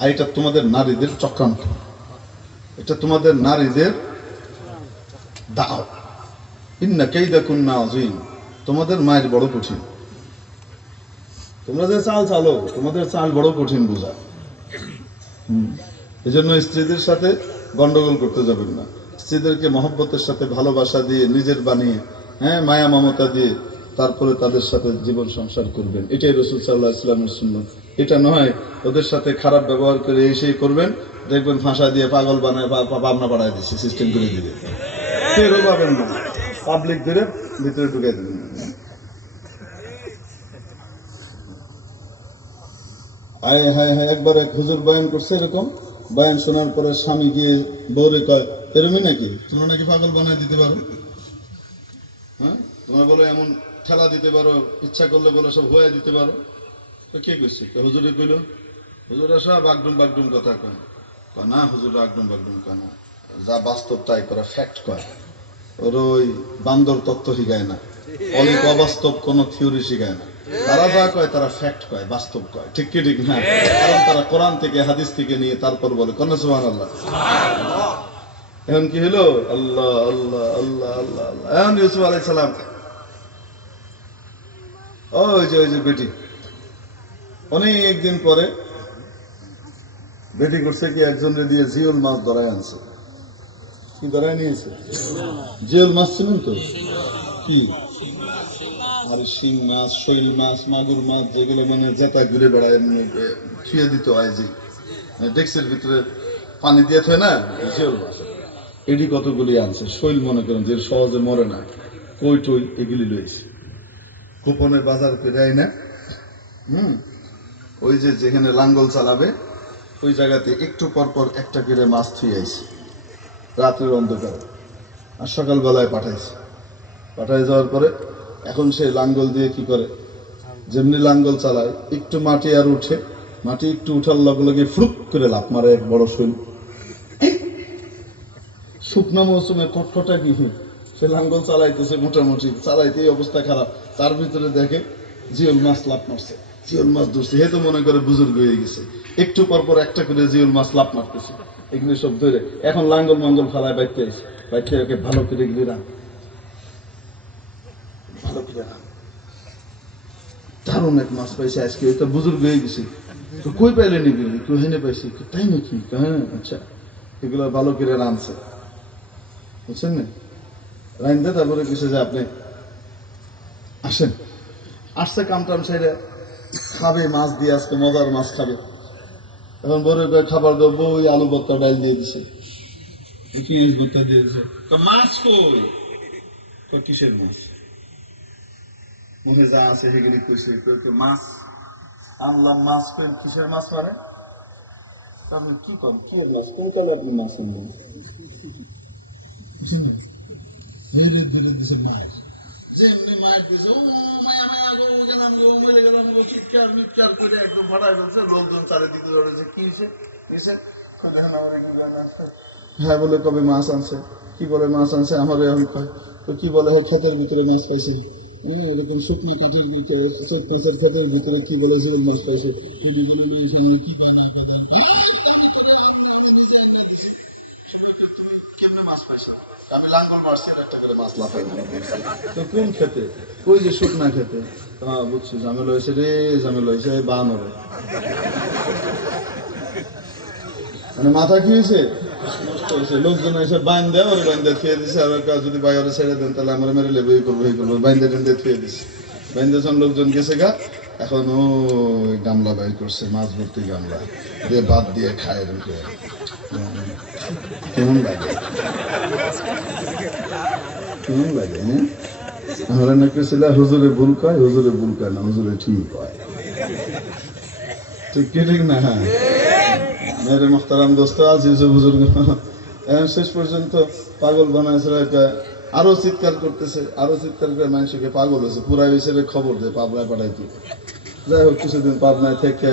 আর এটা তোমাদের নারীদের চক্রান্ত, এটা তোমাদের নারীদের দাও। ইন্না কাইদাকুন্না আযীম, তোমাদের মায়ের বড় কঠিন। তোমরা যে চাল চালো, তোমাদের চাল বড় কঠিন বোঝা। এই জন্য স্ত্রীদের সাথে গন্ডগোল করতে যাবেন না। স্ত্রীদেরকে মহব্বতের সাথে ভালোবাসা দিয়ে, নিজের বানিয়ে, হ্যাঁ, মায়া মমতা দিয়ে তারপরে তাদের সাথে জীবন সংসার করবেন। এটাই রাসূল সাল্লাল্লাহু আলাইহি ওয়াসাল্লামের সুন্নাত। এটা নয় ওদের সাথে খারাপ ব্যবহার করে সেই করবেন, দেখবেন ফাঁসা দিয়ে পাগল বানায় পাবনা পাড়ায় দিচ্ছে, সিস্টেম করে দিবে, টেরও পাবেন না, পাবলিক ধরে ভিতরে ঢুকাই দেবেন। আয় হায় হায়, একবার এক হুজুর বয়ান করছে এরকম, বয়ান শোনার পরে স্বামী গিয়ে বউরে কয়, এরমই নাকি তোমরা নাকি পাগল বানায় দিতে পারো, হ্যাঁ তোমরা বলো এমন ঠেলা দিতে পারো, ইচ্ছা করলে বলো সব হয়ে দিতে পারো। তো কে করছে? হুজুরে কইল, হুজুরা সব আগডুম বাগডুম কথা কয়। না হুজুর আগডুম বাগডুম কয় না, যা বাস্তব তাই করে, ফ্যাক্ট কয়। ওর ওই বান্দর তত্ত্ব শিখায় না, অনেক অবাস্তব কোন থিওরি শিখায় না। তারা যা কয় তারা ফ্যাক্ট কয়, বাস্তব কয়, ঠিক কি ঠিক না? কারণ তারা কোরআন থেকে হাদিস থেকে নিয়ে তারপর বলে কোন সুবহানাল্লাহ। এখন কি হলো? আল্লাহ আল্লাহ আল্লাহ আল্লাহ আল্লাহ। এখন ইউসুফ আলাইহিস সালাম, ওই যে বেটি, অনেক দিন পরে বেটি করছে কি, একজনের দিয়ে জিওল মাছ ধরায় আনছে। কি ধরায় নিয়েছে? জিওল মাছ ছিলেন তো কি, আর শিং মাছ, শৈল মাছ, মাগুর মাছ, যেগুলো মানে জেতা ঘুরে বেড়ায়, ছুঁয়ে দিতে হয়, যে ডেক্সের ভিতরে পানি দিয়ে থাকে না, জিওল মাছ, এটি কতগুলি আনছে। শৈল মনে করেন যে সহজে মরে না, কই টই এগুলি লইছে, গোপনে বাজার করে আয় না। ওই যে যেখানে লাঙ্গল চালাবে ওই জায়গাতে একটু পরপর একটা করে মাছ থুয়ে আইছে রাতের অন্ধকারে, আর সকালবেলায় পাঠাইছে। পাঠাই যাওয়ার পরে এখন সেই লাঙ্গল দিয়ে কি করে, যেমনি লাঙ্গল চালায়, একটু মাটি আর উঠে, মাটি একটু উঠার লগে লগে ফুক করে লাফ মারে এক বড় শৈল। শুকনা মৌসুমে কটকটা কি, সে লাঙ্গল চালাইতেছে, মোটামুটি চালাইতে অবস্থা খারাপ, তার ভিতরে দেখে জিওল মাছ লাফ মারছে, জিওল মাছ ধরছে। হে তো মনে করে বুজুর্গ হয়ে গেছে, একটু পরপর একটা করে জিওল মাছ লাফ মারতেছে, এগুলি সব ধরে এখন লাঙ্গল মঙ্গল ফালায় বাইতে আসে, বাইতে ওকে ভালো করে এগুলি রান, ভালো করে রান। দারুণ এক মাছ পাইছে আজকে, এটা বুজুর্গ হয়ে গেছে। তো কই পাইলেন এগুলি? কেউ হেনে পাইছি, তাই নাকি? হ্যাঁ আচ্ছা, এগুলো ভালো করে রানছে, বুঝছেন না? রাইন্দে তারপরে কিছু যে আপনি আসেন, আসছে কামটাম সাইডে খাবে, মাছ দিয়ে আজকে মজার মাছ খাবে। এখন বড় খাবার দেবো, বউ আলু ভর্তা ডাল দিয়ে দিছে, পেঁয়াজ ভর্তা দিয়ে দিছে। মাছ কই? কিসের মাছ? মুখে যা আছে সেগুলি কইছে, মাছ আনলাম। মাছ কই? কিসের মাছ পারে? আপনি কি করেন? কি মাছ? কোন কালে আপনি মাছ আনলেন? মায়ের যেমনি মায়ের দিছে, ও মায়া মায়া গো, গেলাম গো, মরে গেলাম গো, চিৎকার মিৎকার করে একদম ফাটাই ফেলছে। লোকজন চারিদিকে রয়েছে, কি হয়েছে? দেখেন আমার কি গান আসছে। হ্যাঁ বলে, কবে মাছ আনছে? কি বলে মাছ আনছে? আমার এখন কয় তো কি বলে, ক্ষেতের ভিতরে মাছ পাইছে, এরকম শুকনো কাঠির ভিতরে, ক্ষেতের ভিতরে কি বলে জীবন মাছ পাইছে। আমি লাঙ্গল মারছি, একটা করে মাছ লাফাই। তো কোন খেতে? ওই যে শুকনা খেতে। হ্যাঁ বুঝছি, ঝামেলা হয়েছে রে, ঝামেলা হয়েছে বানরে। মানে মাথা কি হয়েছে? নষ্ট হয়েছে। লোকজন এসে বাইন দেয়, ওর বাইন দিয়ে থুয়ে দিছে। আর যদি বাইরে ছেড়ে দেন তাহলে আমরা মেরে লেবে, এই করবো এই করবো, বাইন দিয়ে থুয়ে দিছে। বাইন দিয়েছেন, লোকজন গেছে গা, এখন ও গামলা বাইর করছে, মাছ ভর্তি গামলা দিয়ে বাদ দিয়ে খায়। রুখে কেমন লাগে? কেমন লাগে? হ্যাঁ, আমরা নাকি ছিল হুজুরে ভুল কয়, হুজুরে ভুল কয় না, হুজুরে ঠিক কয়। ঠিক কি ঠিক না? হ্যাঁ মেরে মোহতারাম দোস্ত আজিজ বুজুর্গ, এখন শেষ পর্যন্ত পাগল বানাইছিল। আরো চিৎকার করতেছে, আরো চিৎকার করে মানুষকে পাগল হয়েছে, পুরা বিষয়ে খবর দেয়, পাবনায় পাঠাইতে। যাই হোক, কিছুদিন পাবনায় থেকে